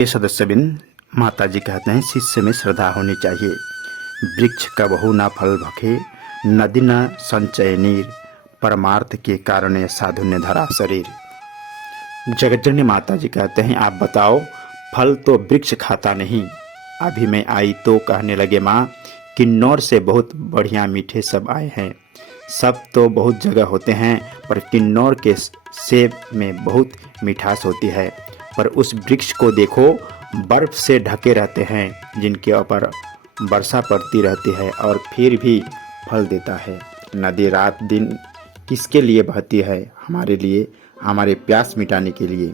ये सदस्यबिन माता जी कहते हैं शिष्य में श्रद्धा होनी चाहिए। वृक्ष कबहु न फल भखे, नदी न संचय नीर, परमार्थ के कारण साधु ने धरा शरीर। जगज्जननी माता जी कहते हैं आप बताओ, फल तो वृक्ष खाता नहीं। अभी मैं आई तो कहने लगे माँ, किन्नौर से बहुत बढ़िया मीठे सब आए हैं। सब तो बहुत जगह होते हैं, पर किन्नौर के सेब में बहुत मिठास होती है। पर उस वृक्ष को देखो, बर्फ से ढके रहते हैं, जिनके ऊपर वर्षा पड़ती रहती है और फिर भी फल देता है। नदी रात दिन किसके लिए बहती है? हमारे लिए, हमारे प्यास मिटाने के लिए,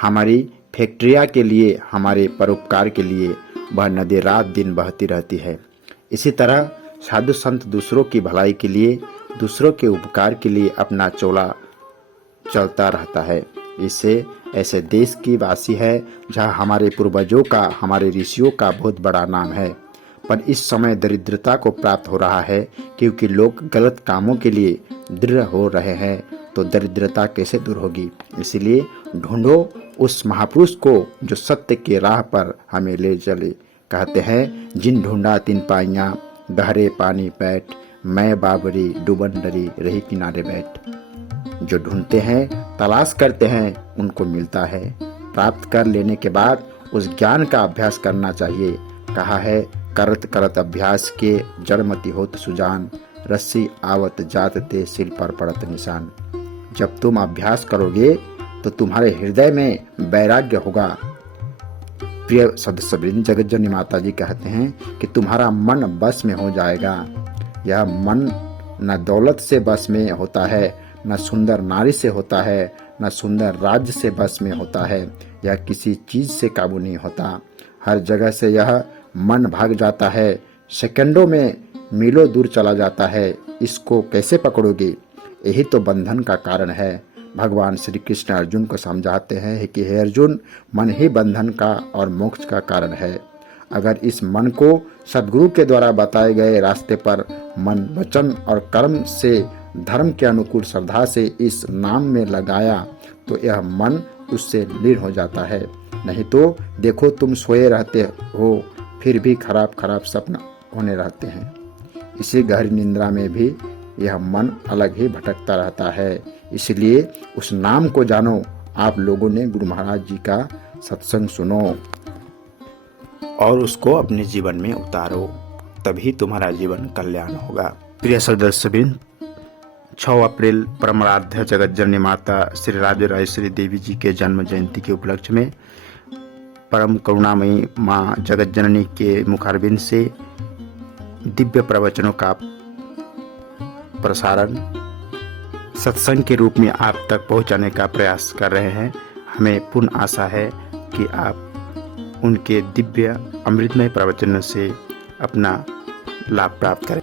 हमारी फैक्ट्रिया के लिए, हमारे परोपकार के लिए वह नदी रात दिन बहती रहती है। इसी तरह साधु संत दूसरों की भलाई के लिए, दूसरों के उपकार के लिए अपना चोला चलता रहता है। इससे ऐसे देश की वासी है जहाँ हमारे पूर्वजों का, हमारे ऋषियों का बहुत बड़ा नाम है। पर इस समय दरिद्रता को प्राप्त हो रहा है, क्योंकि लोग गलत कामों के लिए दृढ़ हो रहे हैं, तो दरिद्रता कैसे दूर होगी? इसलिए ढूंढो उस महापुरुष को जो सत्य के राह पर हमें ले चले। कहते हैं जिन ढूंढा तिन पाइया, गहरे पानी पैठ, मैं बाबरी डूबन डरी रही किनारे बैठ। जो ढूंढते हैं, तलाश करते हैं, उनको मिलता है। प्राप्त कर लेने के बाद उस ज्ञान का अभ्यास करना चाहिए। कहा है करत करत अभ्यास के जड़मति होत सुजान, रस्सी आवत जात ते सिर पर पड़त निशान। जब तुम अभ्यास करोगे तो तुम्हारे हृदय में वैराग्य होगा। प्रिय सदस्यवृंद, जगज्जननी माता जी कहते हैं कि तुम्हारा मन बस में हो जाएगा। यह मन न दौलत से बस में होता है, न सुंदर नारी से होता है, न सुंदर राज्य से बस में होता है। यह किसी चीज से काबू नहीं होता। हर जगह से यह मन भाग जाता है, सेकंडों में मीलों दूर चला जाता है। इसको कैसे पकड़ोगे? यही तो बंधन का कारण है। भगवान श्री कृष्ण अर्जुन को समझाते हैं कि हे अर्जुन, मन ही बंधन का और मोक्ष का कारण है। अगर इस मन को सद्गुरु के द्वारा बताए गए रास्ते पर मन, वचन और कर्म से धर्म के अनुकूल श्रद्धा से इस नाम में लगाया, तो यह मन उससे लीन हो जाता है। नहीं तो देखो, तुम सोए रहते हो, फिर भी खराब खराब सपना होने रहते हैं। इसी गहरी निंद्रा में भी यह मन अलग ही भटकता रहता है। इसलिए उस नाम को जानो। आप लोगों ने गुरु महाराज जी का सत्संग सुनो और उसको अपने जीवन में उतारो, तभी तुम्हारा जीवन कल्याण होगा। प्रिय सदस्यवृंद, 6 अप्रैल परमाराध्य जगज्जननी माता श्री राजराजेश्वरी देवी जी के जन्म जयंती के उपलक्ष्य में परम करुणामयी माँ जगज्जननी के मुखारबिंद से दिव्य प्रवचनों का प्रसारण सत्संग के रूप में आप तक पहुंचाने का प्रयास कर रहे हैं। हमें पूर्ण आशा है कि आप उनके दिव्य अमृतमय प्रवचन से अपना लाभ प्राप्त करें।